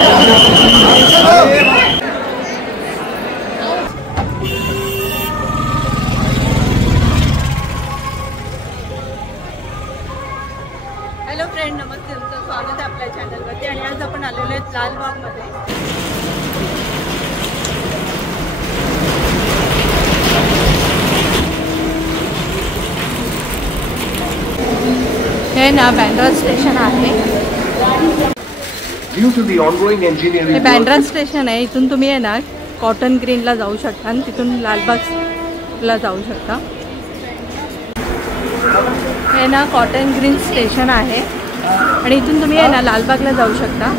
Hello friend, नमस्ते, तुमचं स्वागत आहे आपल्या चॅनलवरती. आणि आज आपण आलेलो आहेत लालबागमध्ये. हे ना बँड्रा स्टेशन आहे. हे बँड्रा स्टेशन आहे. इथून तुम्ही आहे ना कॉटन ग्रीनला जाऊ शकता आणि तिथून लालबागला जाऊ शकता. हे ना कॉटन ग्रीन स्टेशन आहे आणि इथून तुम्ही आहे ना लालबागला जाऊ शकता.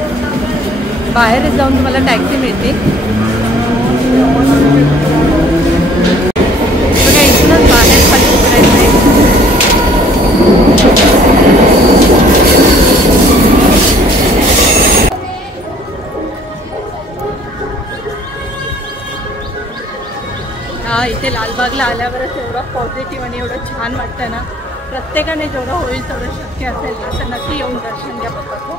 बाहेरच जाऊन तुम्हाला टॅक्सी मिळते. बघा, इथूनच बाहेर खाली उतरायचं आहे. हा, इथे लालबागला आल्यावरच एवढं पॉझिटिव्ह आणि एवढं छान वाटतं ना. प्रत्येकाने जेवढं होईल तेवढं शक्य असेल ना तर नक्की येऊन दर्शन घ्या बाप्पाचं.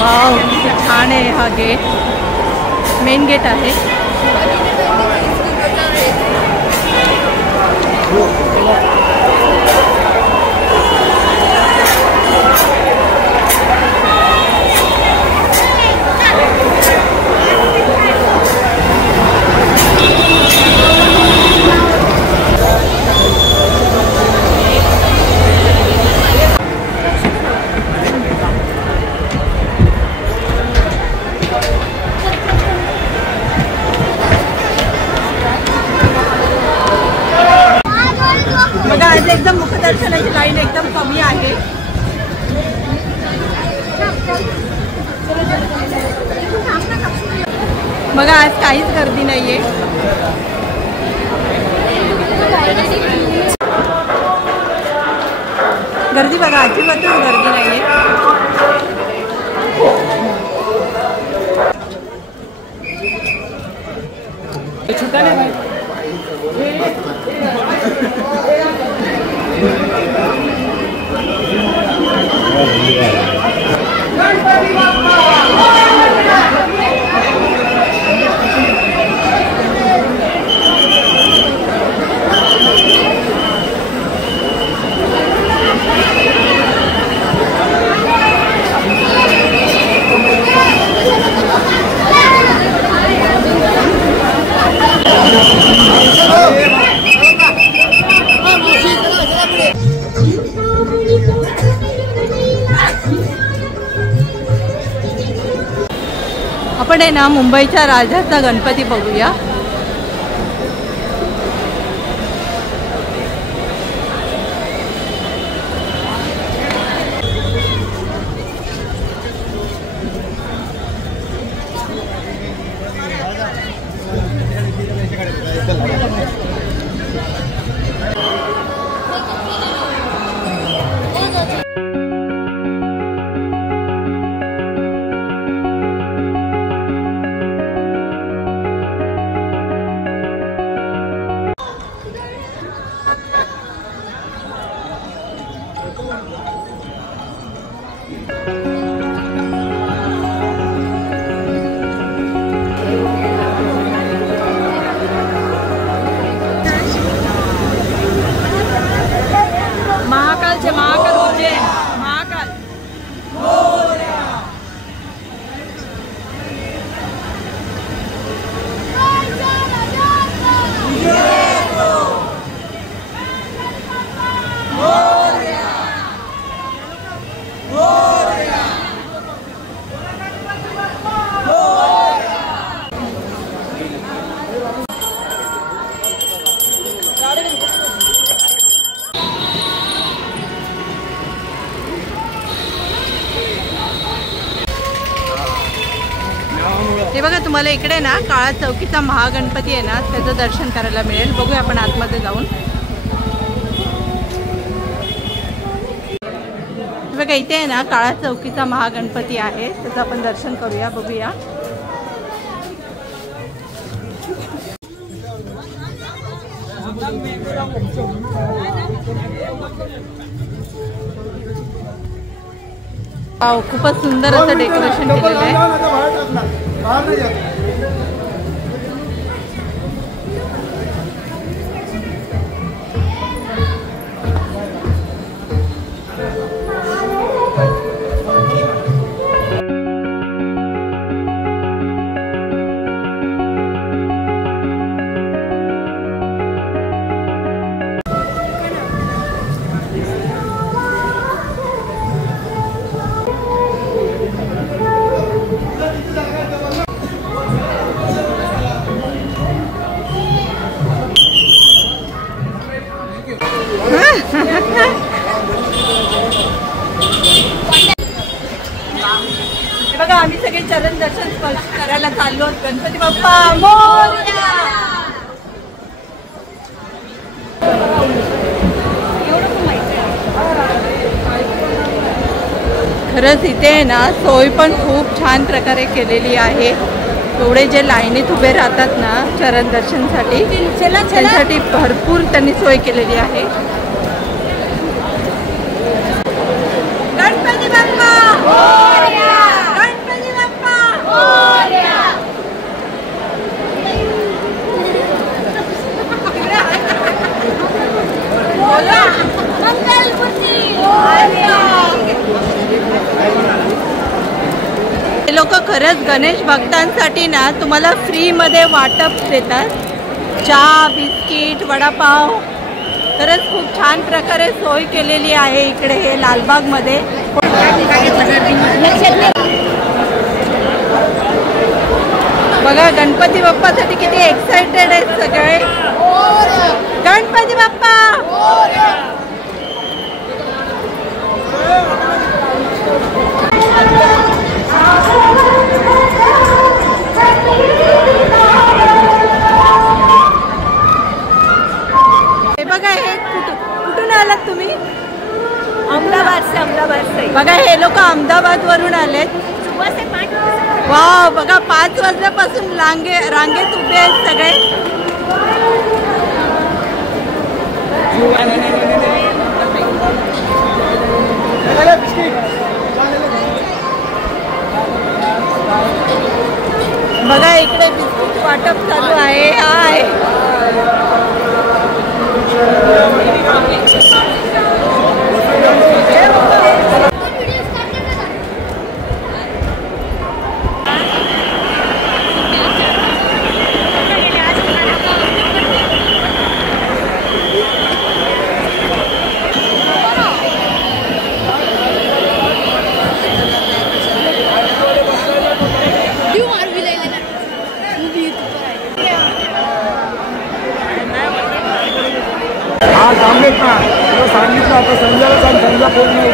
वाव, किती छान आहे हा गेट. मेन गेट आहे. बघा, आज एकदम मुखदर्शनाची लाईन एकदम कमी आहे. बघा, आज काहीच गर्दी नाहीये. गर्दी बघा, अजिबातच गर्दी नाहीये. आपण आहे ना मुंबईच्या राजाचा गणपती बघूया. हे बघा, तुम्हाला इकडे ना काळा चौकीचा महागणपती आहे ना, त्याचं दर्शन करायला मिळेल. बघूया आपण आतमध्ये जाऊन. बघा, इथे आहे ना काळा चौकीचा महागणपती आहे, त्याचं आपण दर्शन करूया. बघूया. वाव, खूपच सुंदर असं डेकोरेशन केलेलं आहे. बघा, आम्ही सगळे चरण दर्शन स्पर्श करायला चाललो आहोत. गणपती बाप्पा मोरया. खरंच इथे आहे ना, सोय पण खूप छान प्रकारे केलेली आहे. एवढे जे लाईनीत उभे राहतात ना चरण दर्शनसाठी, त्यासाठी भरपूर त्यांनी सोय केलेली आहे. गणपती बाप्पा मोरया. गणपती बाप्पा मोरया. बोला मंगलमूर्ती मोरया. हे लोक खरंच गणेश भक्तांसाठी ना तुम्हाला फ्रीमध्ये वाटप देतात. चहा, बिस्किट, वडापाव. खरंच खूप छान प्रकारे सोय केलेली आहे इकडे हे लालबागमध्ये. बघा, गणपती बाप्पासाठी किती एक्साइटेड आहेत सगळे. गणपती बाप्पा. हे बघा, हे कुठून आलात तुम्ही? अहमदाबाद से. बघा, हे लोक अहमदाबाद वरून आलेत. वाव, बघा 5 वाजल्यापासून रांगेत उभे आहेत सगळे. बघा, इकडे बिस्किट वाटप चालू आहे. हाय, सांगितलं आता संजयला सांग, संजय फोन नाही.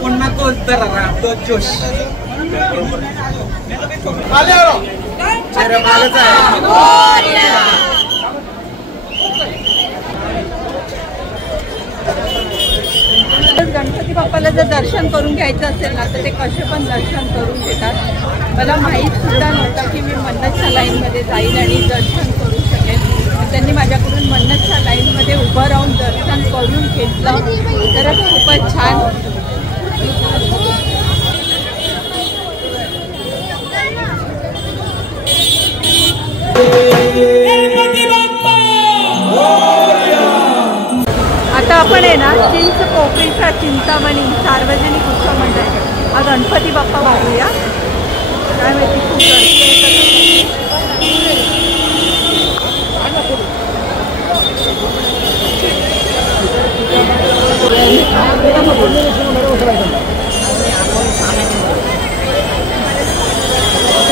पुन्हा तोच जरा तोच जोश. गणपती बाप्पाला जर दर्शन करून घ्यायचं असेल ना तर ते कसे पण दर्शन करून घेतात. मला माहीत सुद्धा नव्हतं की मी मन्नतच्या लाईनमध्ये जाईल आणि दर्शन करू शकेल. त्यांनी माझ्याकडून मन्नतच्या लाईनमध्ये उभं राहून दर्शन करून घेतलं. तर खूपच छान. आता आपण आहे ना चिंच पोखरीचा चिंतामणी सार्वजनिक उत्सव मंडळ हा गणपती बाप्पा बघूया. काय माहिती खूप गर्दी आहे.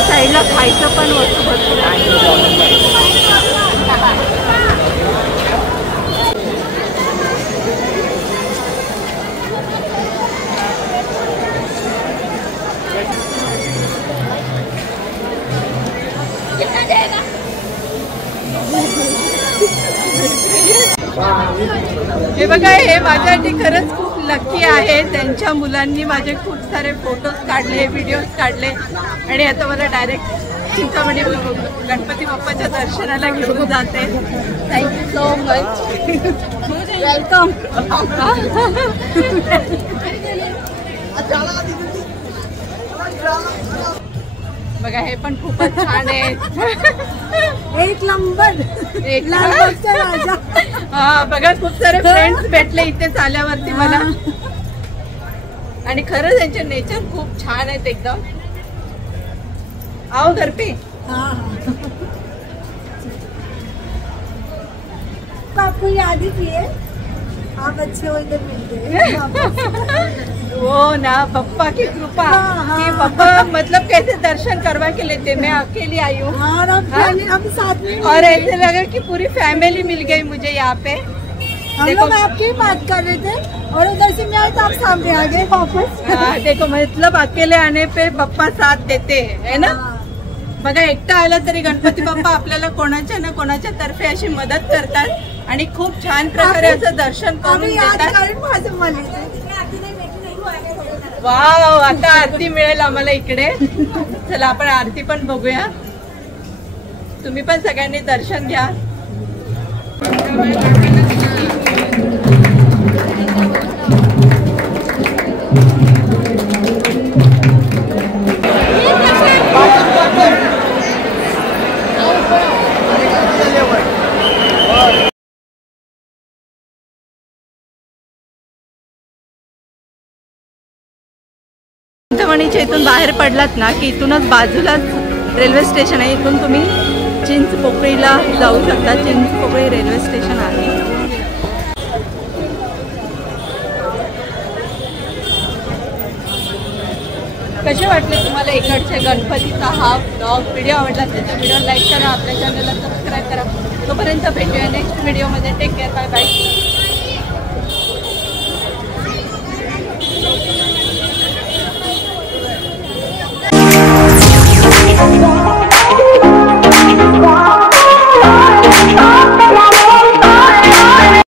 साईडला खायचं पण वस्तू भरपूर आहे. हे बघा, हे माझ्यासाठी खरंच खूप लकी आहे. त्यांच्या मुलांनी माझे खूप सारे फोटोज काढले, व्हिडिओज काढले आणि आता मला डायरेक्ट चिंतामणी गणपती बाप्पाच्या दर्शनाला घेऊन जाते. Thank you so much. वेलकम. बघा, हे पण खूपच छान आहे. एक नंबर. एक लालबागचा राजा. हा बघा, खूप सारे फ्रेंड्स भेटले इथे आल्यावरती मला. आणि खरंच त्यांचे नेचर खूप छान आहेत एकदम. आओ घर पे. आपको याद ही किए, आप अच्छे हो इधर मिलते. वो ना पप्पा की कृपा कि पप्पा मतलब कैसे दर्शन करवा के लेते. मैं अकेली आई हूँ और हम साथ में, और ऐसे लगा कि पूरी फैमिली मिल गई मुझे यहाँ पे. हम लोग आपकी बात कर रहे थे और उधर से मैं आए तो आप सामने आ गए वापस. देखो, मतलब अकेले आने पे पप्पा साथ देते है ना. बघा, एकटा आला तरी गणपती बाप्पा आपल्याला कोणाच्या ना कोणाच्या तर्फे अशी मदत करतात आणि खूप छान प्रकारे असं दर्शन करून देतात. वाव, आता आरती मिळेल आम्हाला इकडे. चला आपण आरती पण बघूया. तुम्ही पण सगळ्यांनी दर्शन घ्या. चिंतामणीच्या इथून बाहेर पडलात ना की इथूनच बाजूलाच रेल्वे स्टेशन आहे. इथून तुम्ही चिंचपोकळीला जाऊ शकता. चिंचपोकळी रेल्वे स्टेशन आहे. कसे वाटले तुम्हाला इकडचे गणपतीचा हा ब्लॉग? व्हिडिओ आवडला तर व्हिडिओ लाईक करा, आपल्या चॅनलला सबस्क्राईब करा. तोपर्यंत भेटूया नेक्स्ट व्हिडिओमध्ये. Take care. Bye bye.